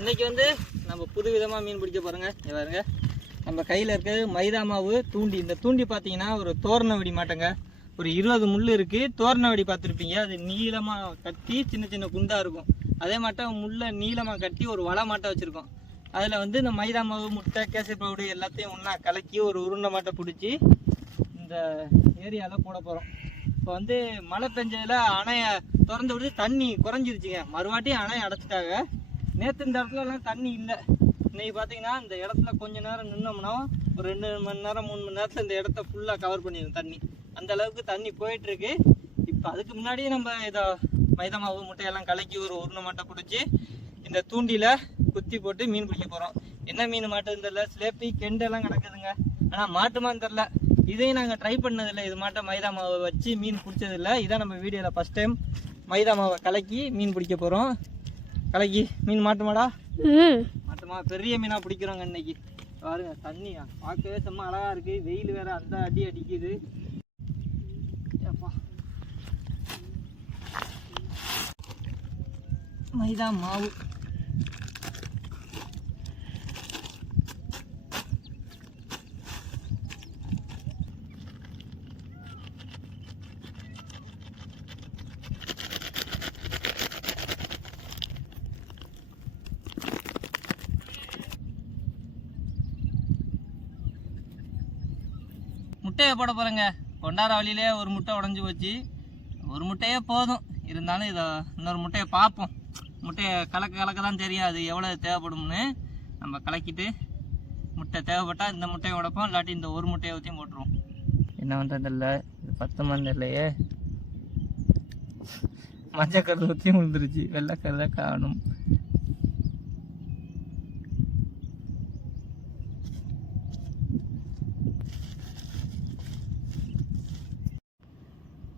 இன்னைக்கு வந்து நம்ம புது விதமாக மீன் பிடிக்க போகிறோங்க. பாருங்க, நம்ம கையில் இருக்கிறது மைதா மாவு தூண்டி. இந்த தூண்டி பார்த்தீங்கன்னா ஒரு தோரண வெடி மாட்டேங்க, ஒரு 20 முள் இருக்குது. தோரண வெடி பார்த்துருப்பீங்க, அது நீளமாக கட்டி சின்ன சின்ன குண்டாக இருக்கும். அதே மாட்டம் முள்ளை நீளமாக கட்டி ஒரு வலை மாட்டை வச்சுருக்கோம். அதில் வந்து இந்த மைதா மாவு, முட்டை, கேசரி பவுடர் எல்லாத்தையும் ஒன்றா கலக்கி ஒரு உருண்டை மாட்டை பிடிச்சி இந்த ஏரியாவில் போட போகிறோம். இப்போ வந்து மழை பெஞ்சதில் அணையை திறந்து விட்டு தண்ணி குறைஞ்சிருச்சுங்க. மறுவாட்டியும் அணையை அடைச்சிட்டாங்க. நேற்று இந்த இடத்துலலாம் தண்ணி இல்லை. இன்றைக்கி பார்த்தீங்கன்னா இந்த இடத்துல கொஞ்சம் நேரம் நின்னோம்னா ஒரு 2 மணி நேரம் 3 மணி நேரத்தில் இந்த இடத்த ஃபுல்லாக கவர் பண்ணிடும் தண்ணி. அந்த அளவுக்கு தண்ணி போயிட்டுருக்கு. இப்போ அதுக்கு முன்னாடியே நம்ம இதை மைதா மாவு முட்டையெல்லாம் கலக்கி ஒரு உருண்டை மாட்டை பிடிச்சி இந்த தூண்டியில் குத்தி போட்டு மீன் பிடிக்க போகிறோம். என்ன மீன் மாட்டுன்னு தெரில, சிலேப்பி கெண்டெல்லாம் கிடக்குதுங்க. ஆனால் மாட்டுமான்னு தெரில. இதையும் நாங்கள் ட்ரை பண்ணதில்லை. இது மாட்டை மைதா மாவை வச்சு மீன் பிடிச்சதில்லை. இதான் நம்ம வீடியோவில் ஃபஸ்ட் டைம் மைதா மாவை கலக்கி மீன் பிடிக்க போகிறோம். கலக்கி மீன் மாட்டுமாடா? மாட்டுமா. பெரிய மீனாக பிடிக்கிறோங்க இன்னைக்கு. பாருங்க, தண்ணியா பார்க்கவே செம்ம அழகாக இருக்குது. வெயில் வேறு அந்த அடி அடிக்குது. மைதா மாவு முட்டையை போட போகிறேங்க. கொண்டார வழியிலே ஒரு முட்டை உடஞ்சி போச்சு. ஒரு முட்டையே போதும். இருந்தாலும் இதை இன்னொரு முட்டையை பார்ப்போம். முட்டையை கலக்க தான் தெரியும் அது எவ்வளோ தேவைப்படும்னு. நம்ம கலக்கிட்டு முட்டை தேவைப்பட்டால் இந்த முட்டையை உடைப்போம், இல்லாட்டி இந்த ஒரு முட்டையை ஊற்றியும் போட்டுருவோம். என்ன பண்ணுறதில்ல, இது 10 மணி இல்லையே. மஞ்சக்கரு ஊற்றியும் விழுந்துருச்சு, வெள்ளைக்கரு தான் காணும்.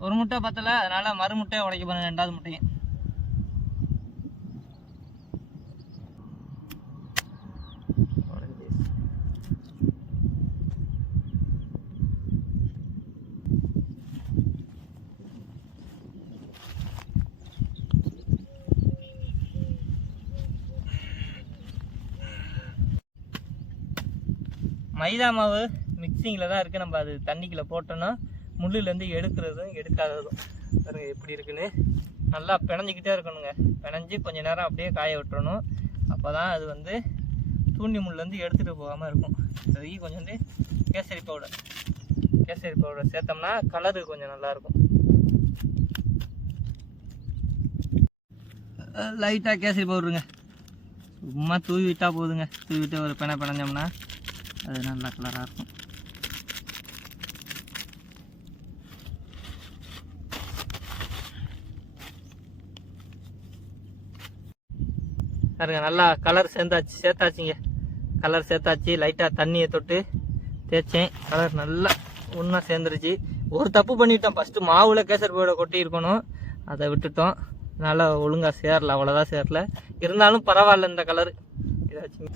ஒரு முட்டை பத்தலை, அதனால் மறு முட்டையை உடைக்க போகிறேன். 2வது முட்டையும் மைதா மாவு மிக்சிங்கில் தான் இருக்குது. நம்ம அது தண்ணிக்குள்ளே போட்டோன்னா முள்ளுலேருந்து எடுக்கிறதும் எடுக்காததும் பாருங்க எப்படி இருக்குன்னு. நல்லா பிணைஞ்சிக்கிட்டே இருக்கணுங்க. பிணைஞ்சி கொஞ்சம் நேரம் அப்படியே காய விட்டுறணும். அப்போ தான் அது வந்து தூண்டி முள்லேருந்து எடுத்துகிட்டு போகாமல் இருக்கும். அதுக்கு கொஞ்சம் வந்து கேசரி பவுடர் சேர்த்தோம்னா கலரு கொஞ்சம் நல்லாயிருக்கும். லைட்டாக கேசரி பவுடருங்க, சும்மா தூவி விட்டால் போதுங்க. தூவி விட்டு ஒரு பிணைஞ்சோம்னா அது நல்லா கலராக இருக்கும். பாருங்க, நல்லா கலர் சேர்த்தாச்சுங்க. கலர் சேர்த்தாச்சு. லைட்டாக தண்ணியை தொட்டு தேய்ச்சேன். கலர் நல்லா ஒன்றா சேர்ந்துருச்சு. ஒரு தப்பு பண்ணிட்டோம். ஃபஸ்ட்டு மாவில் கேசரி பவுடர் கொட்டி இருக்கணும், அதை விட்டுட்டோம். நல்லா ஒழுங்காக சேரல, அவ்வளோதான் சேரல. இருந்தாலும் பரவாயில்ல, இந்த கலர் இதாச்சுங்க.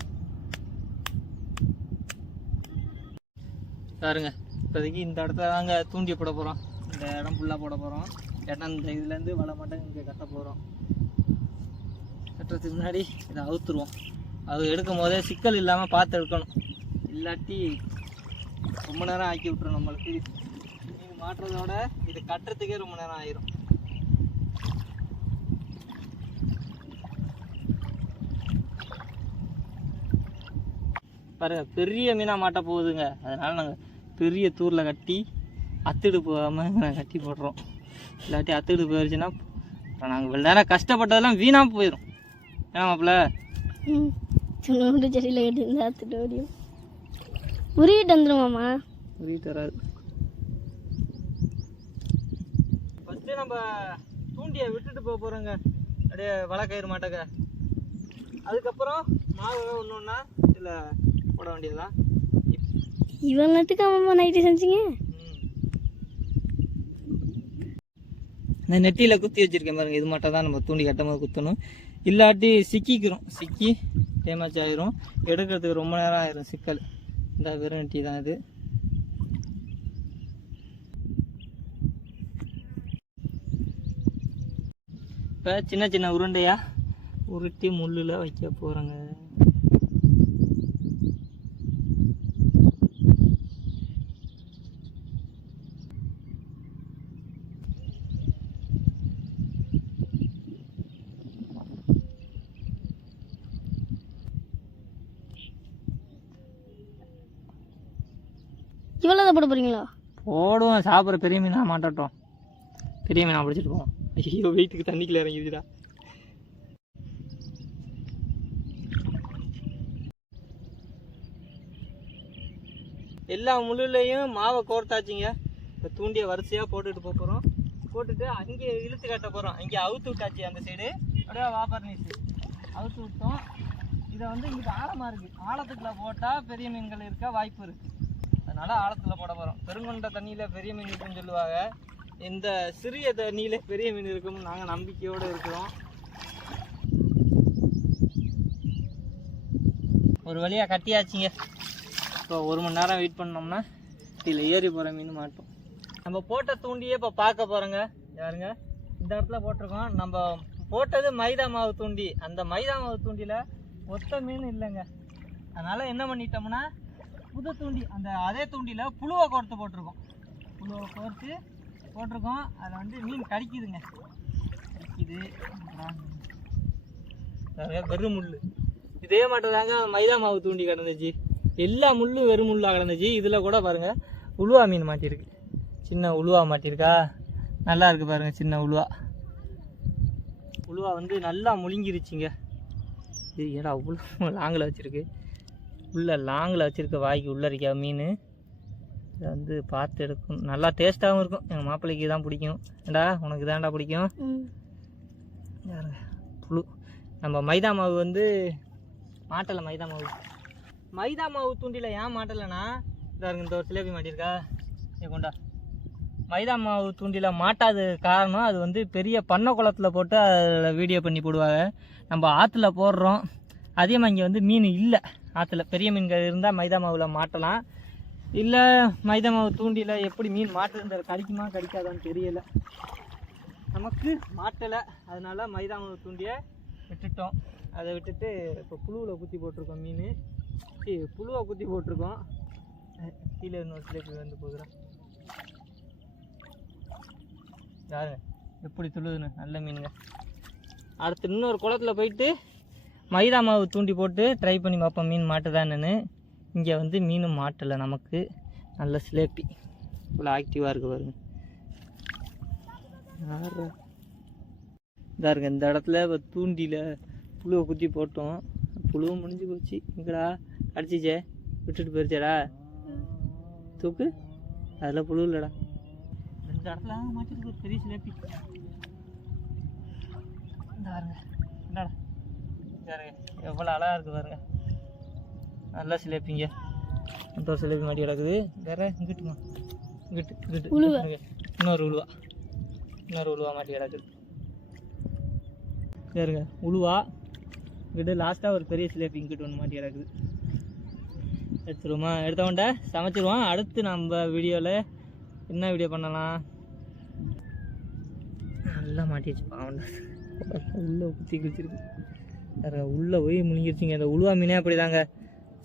பாருங்க, இப்போதைக்கு இந்த இடத்துல தாங்க தூண்டி போட போகிறோம். இந்த இடம் ஃபுல்லாக போட போகிறோம். இடம் இந்த இதுலேருந்து வலை மட்டும் இங்கே கட்ட போகிறோம். கட்டுறதுக்கு முன்னாடி இதை அவுத்துருவோம். அது எடுக்கும் போதே சிக்கல் இல்லாமல் பார்த்து எடுக்கணும், இல்லாட்டி ரொம்ப நேரம் ஆக்கி விட்டுரும் நம்மளுக்கு. இது மாட்டுறதோட இது கட்டுறதுக்கே ரொம்ப நேரம் ஆயிரும். பாருங்க, பெரிய மீனாக மாட்ட போகுதுங்க. அதனால் நாங்கள் பெரிய தூரில் கட்டி அத்துடு போகாமல் நாங்கள் கட்டி போடுறோம். இல்லாட்டி அத்துடு போயிடுச்சுன்னா நாங்கள் இவ்வளோ நேரம் கஷ்டப்பட்டதெல்லாம் வீணாக போயிடும். ஏன்னா மாப்பிள்ள செடியில் கட்டி அத்துட்டு ஓடியும் உருவிட்டு வந்துடுமாம்மா. உருவிட்டு வராது. ஃபஸ்ட்டு நம்ம தூண்டியை விட்டுட்டு போகிறோங்க, அப்படியே வலை கயிறு மாட்டக்க. அதுக்கப்புறம் மாவு ஒன்று ஒன்றா இதில் போட வேண்டியதுதான். இவன் நட்டுக்கு அம்மா நைட்டு செஞ்சிங்க. நான் நெட்டியில் குத்தி வச்சுருக்கேன் பாருங்கள். இது மட்டும் தான் நம்ம தூண்டி கட்டும் போது குத்தணும், இல்லாட்டி சிக்கி டேமேஜ் ஆயிரும். எடுக்கிறதுக்கு ரொம்ப நேரம் ஆயிரும், சிக்கல். இந்த வெறும் நெட்டி தான் இது. இப்போ சின்ன சின்ன உருண்டையாக உருட்டி முள்ளில் வைக்க போகிறேங்க. இவ்வளோ தான் போட போகிறீங்களா? போடுவோம், சாப்பிட்ற பெரிய மீனாக மாட்டாட்டோம். பெரிய மீனாக பிடிச்சிட்டு போவோம். ஐயோ வெயிட்டுக்கு தண்ணிக்குள்ள இறங்கிடுச்சுடா. எல்லா முள்ளுலையும் மாவை கோர்த்தாச்சுங்க. இப்போ தூண்டியை வரிசையாக போட்டுட்டு போகிறோம். போட்டுட்டு அங்கே இழுத்து கட்ட போகிறோம். இங்கே அவுத்து விட்டாச்சு அந்த சைடு. அப்படியே வாப்பர் நீச்சு அவுத்து விட்டோம். இதை வந்து இங்கே ஆழமாக இருக்குது. ஆழத்துக்குள்ளே போட்டால் பெரிய மீன்கள் இருக்க வாய்ப்பு இருக்குது. அதனால் ஆழத்தில் போட போகிறோம். பெருங்கொண்ட தண்ணியில் பெரிய மீன் இருக்குன்னு சொல்லுவாங்க. இந்த சிறிய தண்ணியில் பெரிய மீன் இருக்கும்னு நாங்கள் நம்பிக்கையோடு இருக்கிறோம். ஒரு வழியாக கட்டியாச்சுங்க. இப்போ 1 மணி நேரம் வெயிட் பண்ணோம்னா இதில் ஏறி போகிற மீன் மாட்டோம். நம்ம போட்ட தூண்டியே இப்போ பார்க்க போகிறோங்க. யாருங்க இந்த இடத்துல போட்டிருக்கோம். நம்ம போட்டது மைதா மாவு தூண்டி. அந்த மைதா மாவு தூண்டியில் ஒத்த மீன் இல்லைங்க. அதனால் என்ன பண்ணிட்டோம்னா புது தூண்டி அந்த அதே தூண்டியில் புழுவை கோர்த்து போட்டிருக்கோம். புழுவை கோர்த்து போட்டிருக்கோம். அதில் வந்து மீன் கடிக்குதுங்க. கடிக்குது. வெறும் முள் இதே மட்டும் தாங்க மைதா மாவு தூண்டி கிடந்துச்சு. எல்லா முள்ளும் வெறும் முள்ளாக கிடந்துச்சு. இதில் கூட பாருங்கள் உளுவா மீன் மாட்டியிருக்கு. சின்ன உளுவா மாட்டியிருக்கா. நல்லா இருக்குது பாருங்கள். சின்ன உளுவா. உளுவா வந்து நல்லா முழுங்கிருச்சுங்க. இது ஏடா அவ்வளோ லாங்கில் வச்சுருக்கு. உள்ள லாங்கில் வச்சுருக்க வாய்க்கு உள்ளரிக்கா மீன். இதை வந்து பார்த்து எடுக்கும். நல்லா டேஸ்ட்டாகவும் இருக்கும். எங்கள் மாப்பிள்ளைக்கு தான் பிடிக்கும். ஏண்டா உனக்கு தான்டா பிடிக்கும். புழு நம்ம மைதா மாவு வந்து மாட்டலை. மைதா மாவு தூண்டியில் ஏன் மாட்டலைன்னா இந்த ஒரு சிலேபி மாட்டியிருக்கா. கொண்டா மைதா மாவு தூண்டியில் மாட்டாது காரணம் அது வந்து பெரிய பண்ணை குளத்தில் போட்டு அதில் வீடியோ பண்ணி போடுவாங்க. நம்ம ஆற்றுல போடுறோம். அதிகமாக இங்கே வந்து மீன் இல்லை. ஆற்றுல பெரிய மீன்கள் இருந்தால் மைதா மாவில் மாட்டலாம். இல்லை மைதா மாவு தூண்டியில் எப்படி மீன் மாட்டுறது கடிக்குமா கடிக்காதான்னு தெரியலை. நமக்கு மாட்டலை. அதனால் மைதா மாவு தூண்டியை விட்டுட்டோம். அதை விட்டுட்டு இப்போ புழுவில் குத்தி போட்டிருக்கோம். மீன் புழுவை குத்தி போட்டிருக்கோம். கீழே இன்னொரு சிலேபி வந்து போகுதுறான். யாரு எப்படி துளுதுன்னு நல்ல மீனுங்க. அடுத்து இன்னொரு குளத்தில் போயிட்டு மைதா மாவு தூண்டி போட்டு ட்ரை பண்ணி பார்ப்போம் மீன் மாட்டுதான்னு. இங்கே வந்து மீனும் மாட்டலை. நமக்கு நல்ல சிலேபி இவ்வளோ ஆக்டிவாக இருக்குது பாருங்க. இதாக இருக்கு. இந்த இடத்துல இப்போ தூண்டியில் புழுவை குத்தி போட்டோம். புழுவும் முடிஞ்சு போச்சு. இங்கடா அடிச்சிச்சே விட்டுட்டு போயிருச்சாடா. தூக்கு அதில் புழு இல்லைடா. இந்த இடத்துல மாட்டிருக்கு ஒரு பெரிய சிலேபி. இந்த பாருங்க என்னடா பாருங்க எவ்வளோ அழகாக இருக்குது பாருங்க. நல்லா சிலேப்பிங்க. இன்னொரு சிலேபி மாட்டி கிடக்குது. வேற இங்கிட்டுமா இங்கிட்டு இன்னொரு உழுவா மாட்டி கிடக்குது. சரிங்க உழுவா இங்கிட்டு லாஸ்ட்டாக ஒரு பெரிய சிலேபி இங்கிட்டு ஒன்று மாட்டி கிடக்குது. எடுத்துருவோமா? எடுத்தவன்ட்ட சமைச்சிருவோம். அடுத்து நம்ம வீடியோவில் என்ன வீடியோ பண்ணலாம்? நல்லா மாட்டி வச்சு பாவண்டா உள்ளே குத்தி குச்சிருக்கு. வேறு உள்ளே போய் முழுங்கிருச்சிங்க. அந்த உழுவா மீனே அப்படி தாங்க.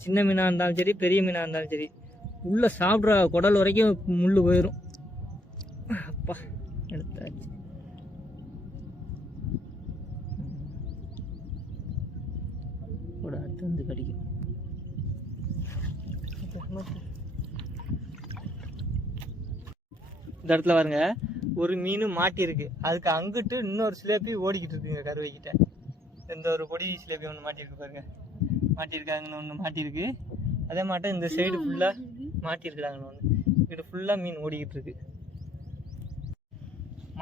சின்ன மீனாக இருந்தாலும் சரி பெரிய மீனாக இருந்தாலும் சரி உள்ளே சாப்பிட்ற குடல் வரைக்கும் முள் போயிடும். அப்பா எடுத்தாச்சு. கூட அடுத்து வந்து கடிக்கும். இந்த இடத்துல பாருங்க ஒரு மீன் மாட்டியிருக்கு. அதுக்கு அங்கிட்டு இன்னொரு சிலேபி ஓடிக்கிட்டு இருக்குங்க கருவைக்கிட்ட. இந்த ஒரு பொடி சிலேபி ஒன்று மாட்டியிருக்கு பாருங்க. மாட்டியிருக்காங்கன்னு ஒன்று மாட்டியிருக்கு. அதே மாட்டம் இந்த சைடு ஃபுல்லாக மாட்டியிருக்குறாங்கன்னு ஒன்று. இது ஃபுல்லாக மீன் ஓடிக்கிட்டு இருக்கு.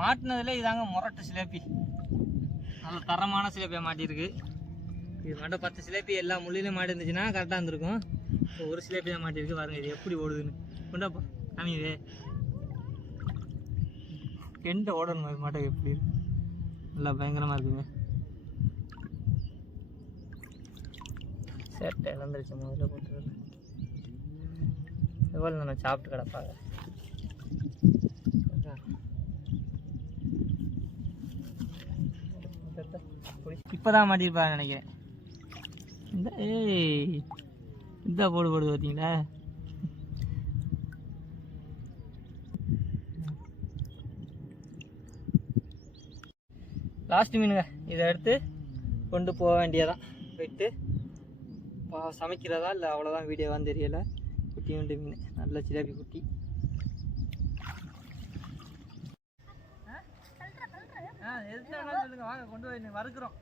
மாட்டினதுல இதாங்க முரட்டு சிலேபி. நல்ல தரமான சிலேபியாக மாட்டியிருக்கு. இது மட்டும் 10 சிலேபி எல்லா முள்ளிலையும் மாட்டி இருந்துச்சுன்னா கரெக்டாக இருந்திருக்கும். இப்போ ஒரு சிலேபி தான் மாட்டியிருக்கு பாருங்க. இது எப்படி ஓடுதுன்னு கொண்டாப்பா காமிது. கெண்டை ஓடணும் அது மாட்டை எப்படி இருக்கு. நல்லா பயங்கரமாக இருக்குங்க. சேட்டை இழந்துருச்சு. முதல்ல போட்டு எவ்வளோ நான் சாப்பிட்டு கிடப்பாங்க. இப்போதான் மாட்டிருப்பாங்க நினைக்கிறேன். இந்த இந்த போடு போடுது பார்த்தீங்களா? லாஸ்ட் மீனுங்க. இதை எடுத்து கொண்டு போக வேண்டியதான். போயிட்டு சமைக்கிறதா இல்லை அவ்வளோதான் வீடியோவான்னு தெரியலை. குட்டி உண்டு மீன், நல்ல சிலேபி குட்டி. எதுனாலும் சொல்லுங்க, வாங்க கொண்டு போய் வறுக்கிறோம்.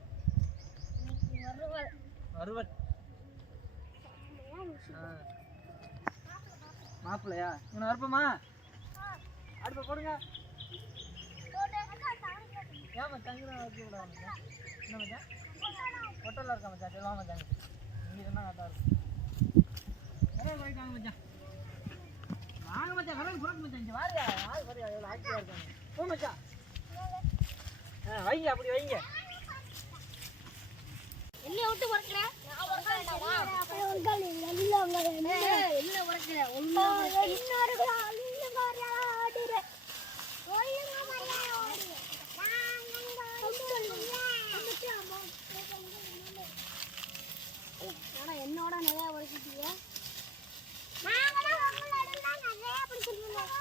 வறுவல் மாப்பிள்ளையா? இவனை வறுப்போமா? அடுப்ப போடுங்க. ஏன் மச்சான் இங்கே வறுக்க விடாம? என்ன மச்சான் ஹோட்டலில் இருக்கா மச்சான்? சரி வா மச்சான், இங்கே இருந்தால் கரெக்டாக இருக்கும். விரல் போயிட்டு வாங்க மச்சான். வாங்க மச்சான், விரல் போட்டு மச்சான். இங்கே வாரியா வாரியா, எவ்வளோ ஆக்டிவாக இருக்காங்க. போ மச்சான். வைங்க, அப்படி வைங்க. என்ன விட்டு வர்க்கறேன்? நான் வர்க்கறேன். என்ன வர்க்கறேன்? இன்னொரு அழிஞ்ச மாதிரியா ஆடுற. ஓய்ங்க மாதிரியா ஆடுற. ஆனா என்னோட நிறைய வர்க்கிட்டீங்க. நாங்களே உங்களோட தான் நிறைய பிடிச்சிருக்கோம்.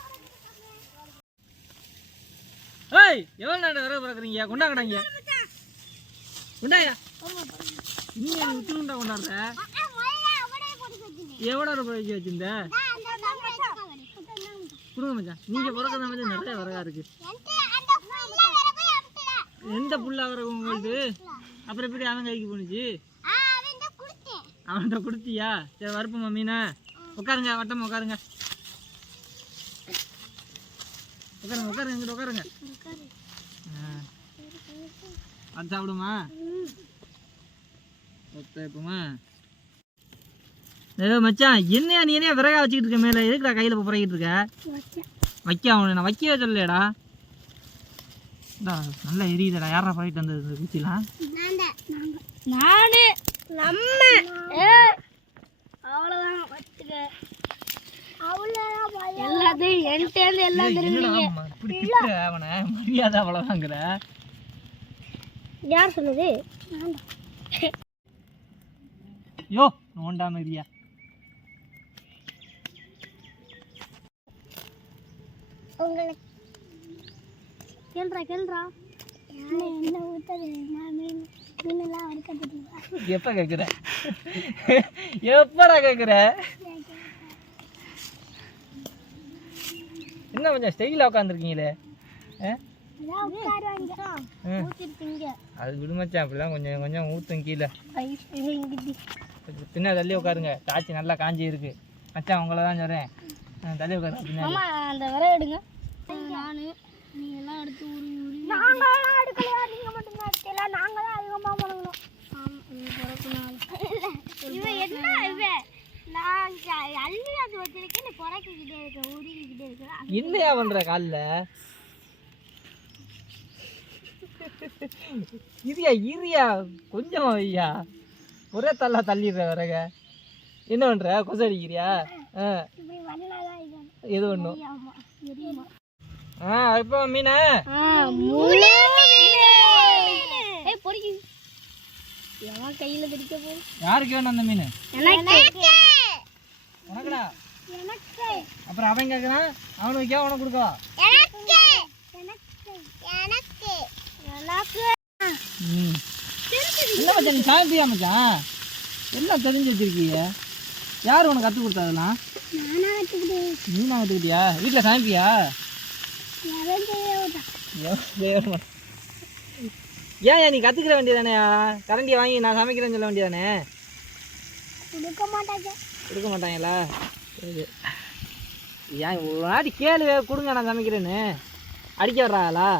ஏய், எவ்வளோ நேரம் வர பார்க்குறீங்க? கொண்டாங்கடாங்க, கொண்டாயா. நீங்க விட்டுண்டா கொண்டாடுற. எவ்வளோ ரூபாய்க்கு வச்சிருந்த? கொடுங்க மச்சான். நீங்க பிறக்கிறத மாதிரி நிறைய வரகா இருக்கு. எந்த புல்லா வரகு உங்களுக்கு? அப்புறம் எப்படி அவன் கைக்கு போனுச்சு? அவன்கிட்ட கொடுத்தியா? சரி வறுப்போம்மா மீனை. உட்காருங்க, வட்டமா உட்காருங்க. உட்காருங்க உட்காருங்க, இங்கிட்ட உட்காருங்க. அது சாப்பிடுமா? இப்போமா ஏதோ மச்சான், என்னையா நீ என்ன விறகா வச்சுக்கிட்டு இருக்க மேலே? எதுக்குடா கையில் புறக்கிட்டு இருக்க? வைக்க அவனு நான் வைக்கவே சொல்லலையடா. நல்லா எரியுதடா. யாரா போயிட்டு வந்தது குச்சிலாம்? நானு நம்ம அவ்வளோதான் வச்சுக்க. எல்லாத்தையும் என்கிட்ட எல்லாம் தெரியுங்க. இப்படி திட்டுற அவனை, மரியாதை அவ்வளோதாங்கிற. யார் சொன்னது? யோ நோண்டாம இருக்கியா? உங்களுக்கு கேள்றா கேள்றா என்ன ஊத்தது? நான் மீனெல்லாம் வறுக்கிறதுக்கு எப்போ கேட்குற? எப்படா கேட்குற? என்ன கொஞ்சம் ஸ்டைலாக உட்காந்துருக்கீங்களே? அது விடுமச்சான், அப்படிலாம் கொஞ்சம் கொஞ்சம் ஊற்றும் கீழே. பின்ன தள்ளி உட்காருங்க. தாச்சி நல்லா காஞ்சி இருக்கு மச்சான், உங்களை தான் சொல்கிறேன். தள்ளி உட்காருங்க. பின்னாடி அந்த விரை எடுங்க. நான் நீ எல்லாம் எடுத்து உருவி உருவி. நாங்களாம் எடுக்கலையா? நீங்கள் மட்டும்தான் எடுக்கல. நாங்கள் தான் அதிகமாக பண்ணணும். இவன் என்ன இவன்? நான் அள்ளி அது வச்சிருக்கேன். நீ குறைக்கிட்டே இருக்க, உருவிக்கிட்டே இருக்கிற. என்னையா பண்ற காலில்? இரியா இரியா கொஞ்சம் ஐயா, ஒரே தள்ளா தள்ளிடுற விறக. என்ன பண்ற? கொசடிக்கிறியா? எது ஒன்றும் இப்போ மீனா கையில பிடிக்க போகுது. யாருக்கு வேணும் அந்த மீன்? உனக்குடா. அப்புறம் அவன் கேட்குறான், அவனுக்கு வைக்க உனக்கு கொடுக்கவா? என்ன மச்சான் நீ சாப்பிட்டியா மச்சான்? எல்லாம் தெரிஞ்சு வச்சிருக்கீங்க. யார் உனக்கு கற்றுக் கொடுத்தா அதெல்லாம்? நீனா கற்றுக்கிட்டியா? வீட்டில் சமைப்பியா? ஏன் நீ கற்றுக்கிற வேண்டியதானே? கரண்டியை வாங்கி நான் சமைக்கிறேன்னு சொல்ல வேண்டியதானே? கொடுக்க மாட்டாங்களா? சரி, ஏன் ஒரு நாட்டி கேளு, கொடுங்க நான் சமைக்கிறேன்னு. அடிக்க வர்றாங்களா?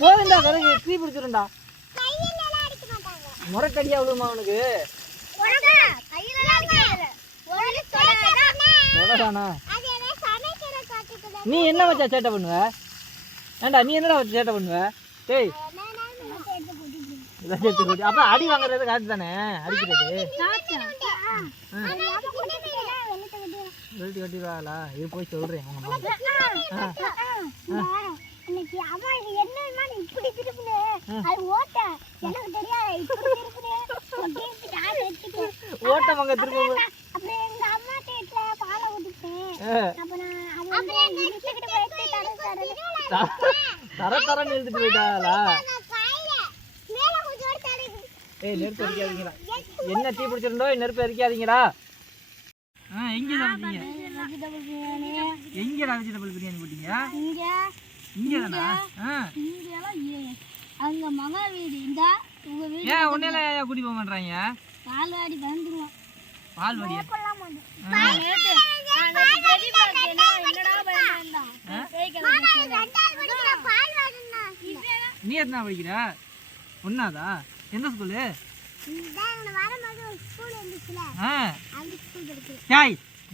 போதுண்டா, விறகு தீ பிடிச்சிருண்டா. முறைக்கடியா விழுமா அவனுக்கு? நீ என்ன வச்சா சேட்டை பண்ணுவ? ஏண்டா நீ என்னடா வச்சு சேட்டை பண்ணுவ? டேய் அப்ப அடி வாங்குறது காசு தானே அடிக்கிறது. வெளுத்து கட்டிடுவாங்களா? இது போய் சொல்றேன் உங்க மாமா. ஓட்டம் அங்க திரும்ப தர தரன்னு இழுத்துட்டு போயிட்டாளா? ஏய் நெருப்பு அடிக்காதீங்களா? என்ன தீ பிடிச்சிருந்தோ நெருப்பு அடிக்காதீங்கடா. எங்கடா வெஜிடபிள் பிரியாணி போட்டீங்க? இங்கதானா? அங்க மகா வீடு இந்த உங்க வீடு. ஏன் உன்னையில கூட்டி போக மாட்டாங்க? பால்வாடி வந்துருவோம். பால்வாடி நீ எத்தனா படிக்கிற? ஒன்னாதா? எந்த ஸ்கூலு?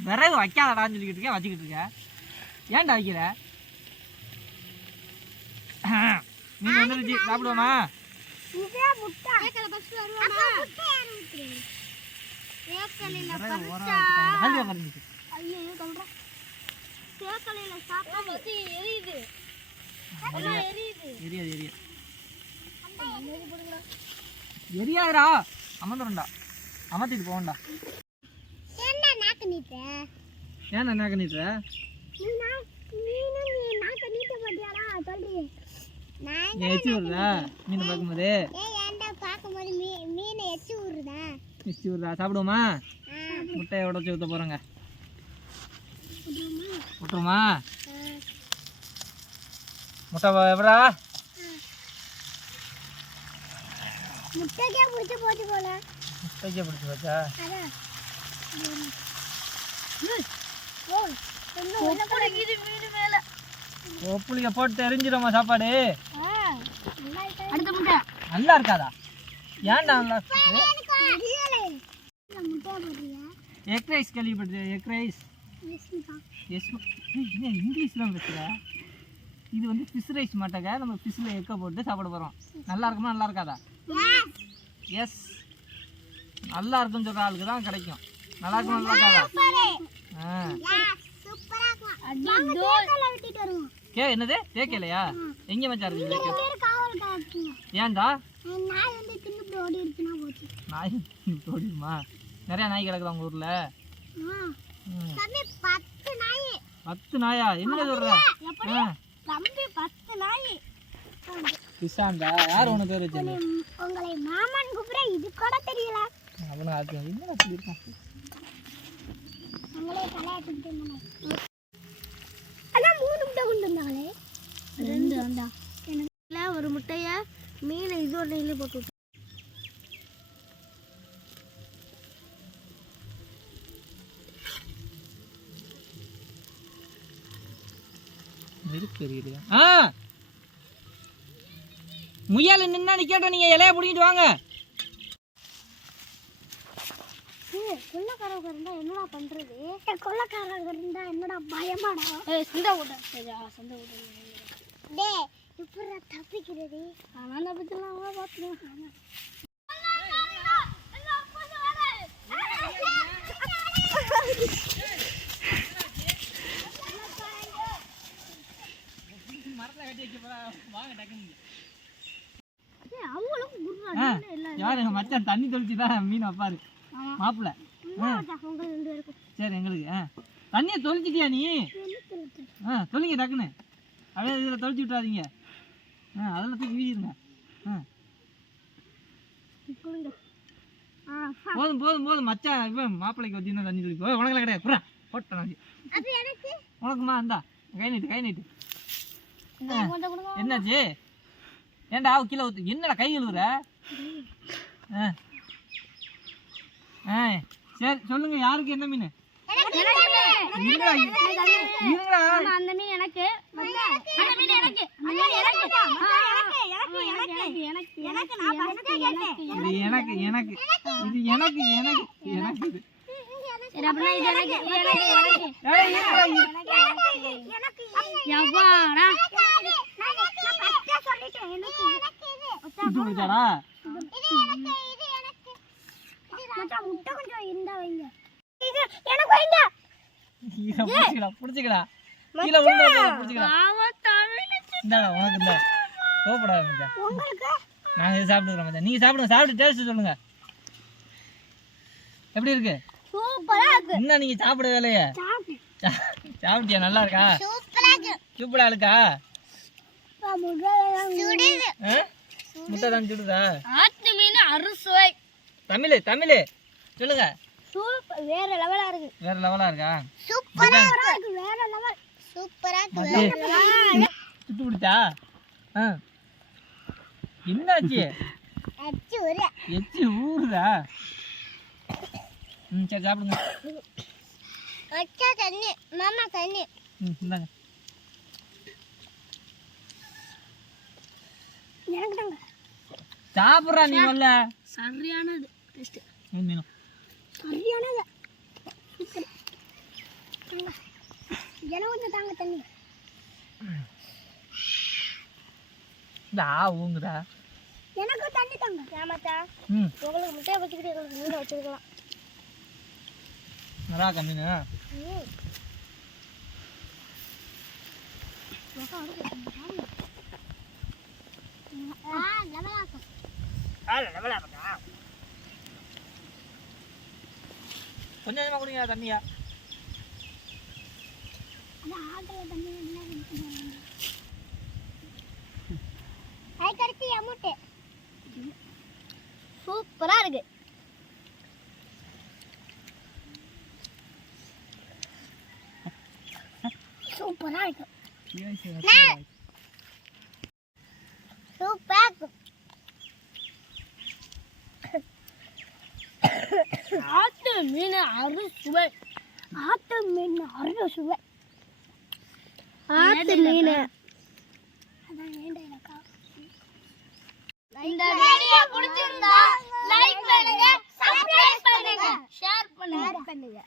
விறகு வைக்காதடான்னு சொல்லிக்கிட்டு இருக்க, வச்சுக்கிட்டு இருக்க. ஏன்டா வைக்கிற? நீங்க வந்துருச்சு சாப்பிடுவோமா? எரியாதுடா, அமர்ந்துடா, அமர்த்திட்டு போகண்டா. ஏன்டா நாக்கு நீட்டுற? எச்சி வருதா மீனை பார்க்கும்போது? எச்சி வருதா? சாப்பிடுவோமா? முட்டையை உடச்சி ஊற்ற போகிறோங்க. விட்டுருமா? முட்டை எப்படா? முட்டைக்கே பிடிச்சி போச்சா? ஒப்புளிக்க போட்டு தெரிஞ்சிடுமா சாப்பாடு? நல்லா இருக்காதா? ஏன்டா நல்லா எக் ரைஸ் கேள்விப்பட்டு? எக் ரைஸ் இங்கிலீஷ்லாம் பேசுற. இது வந்து ஃபிஷ் ரைஸ் மாட்டேங்க. நம்ம ஃபிஷ்ஷில் எக்கை போட்டு சாப்பிட போகிறோம். நல்லா இருக்குமா நல்லா இருக்காதா? எஸ், நல்லா இருக்குன்னு சொல்கிற ஆளுக்கு தான் கிடைக்கும். நல்லா இருக்குமா நல்லா இருக்காதா? என்னது தேக்கலையா? எங்க மச்சா இருக்கு? ஏன்டா நாய் ஓடிடுமா? நிறைய நாய் கிடக்குதா உங்க ஊர்ல? 10 நாயா? என்ன சொல்ற? கிசாண்டா யார் உனக்கு பேர் வச்சது? உங்களை மாமான் கூப்பிட இது கூட தெரியல. அவன ஆச்சு என்ன சொல்லிருக்கான்? உங்களே தலையாட்டிட்டு இருந்தானே. அதான் 3 முட்டை கொண்டு வந்தாங்களே. 2 வந்தா. எனக்கு ஒரு முட்டைய மீனை இதோட நெய்ல போட்டு முயல் நின்னா நிக்கட்டும், நீங்க இலைய புடிங்கிட்டு வாங்க. கொள்ளக்காரங்க இருந்தா என்னடா பண்றது? கொள்ளக்காரங்க இருந்தா என்னடா பயமாடா? சண்டை ஓட சண்டை ஓட டேய் இப்பறா தப்பிக்கிறது? நான் தப்பிச்சலாம் பாத்துறேன். யாரு மச்சான் தண்ணி தொளிச்சுதான் மீன் வைப்பாரு மாப்பிள்ள. சரி எங்களுக்கு தண்ணியை தொளிச்சிட்டியா நீ? தொளிங்க டக்குன்னு அப்படியே இதில் தொளிச்சு விட்டுறாதீங்க. அதெல்லாம் தூக்கி வீசிடுங்க. போதும் போதும் போதும் மச்சான். இப்போ மாப்பிள்ளைக்கு வச்சுன்னா தண்ணி தொளிப்போம். உனக்குலாம் கிடையாது. புறா போட்டேன் உனக்குமா? இந்தா கை நீட்டு கை நீட்டு. என்னாச்சு? ஏன்டா கீழே ஊத்து. என்னடா கை கழுவுற? சரி சொல்லுங்க, யாருக்கு என்ன மீன்? எனக்கு எனக்கு இது எனக்கு எனக்கு எனக்கு இது மச்சான் முட்டை கொஞ்சம் இருந்தா வைங்க. இது எனக்கு வைங்க. புடிச்சுக்கடா கீழே விழுந்து புடிச்சுக்கடா. இந்தாடா உனக்கு இந்த கோபப்படாத மச்சான். உங்களுக்கு நாங்க இதை சாப்பிட்டுக்கிறோம் மச்சான். நீங்க சாப்பிடுங்க, சாப்பிட்டு டேஸ்ட் சொல்லுங்க எப்படி இருக்கு. சூப்பரா இருக்கு. இன்னும் நீங்க சாப்பிட வேலையே சாப்பிட்டியா? நல்லா இருக்கா? சூப்பரா இருக்கா? முட்டை தான் சுடுதா? ஆத்து மீன் அறுசுவை. தமிழ் தமிழ் சொல்லுங்க. சூப்பர், வேற லெவலா இருக்கு. வேற லெவலா இருக்கா? சூப்பரா இருக்கு, வேற லெவல். சூப்பரா இருக்கு. சுட்டு பிடிச்சா? என்னாச்சு? எச்சி ஊறுதா? சரி சாப்பிடுங்க. அச்சா தண்ணி, மாமா தண்ணி. இந்தாங்க. எனக்கு தாங்க. சாப்பிட்றா நீ வரல. சரியானது டேஸ்ட். மீனும் சரியானது. சூப்பர். எனக்கு கொஞ்சம் தாங்க தண்ணி. இந்த ஊங்குதா? எனக்கு தண்ணி தாங்க. ஏமாத்தா உங்களுக்கு முட்டையை வச்சுக்கிட்டு எங்களுக்கு மீனை வச்சுருக்கலாம். நல்லா இருக்கா மீன்? கொஞ்சம் கொஞ்சமா குடிங்க தண்ணியா. சூப்பரா இருக்கு. சூப்பரா இருக்கு. சூப்பரா இருக்கு. ஆத்து மீன் அறுசுவை. ஆத்து மீன் அறுசுவை. ஆத்து மீன். இந்த வீடியோ பிடிச்சிருந்தா லைக் பண்ணுங்க, சப்ஸ்கிரைப் பண்ணுங்க, ஷேர் பண்ணுங்க.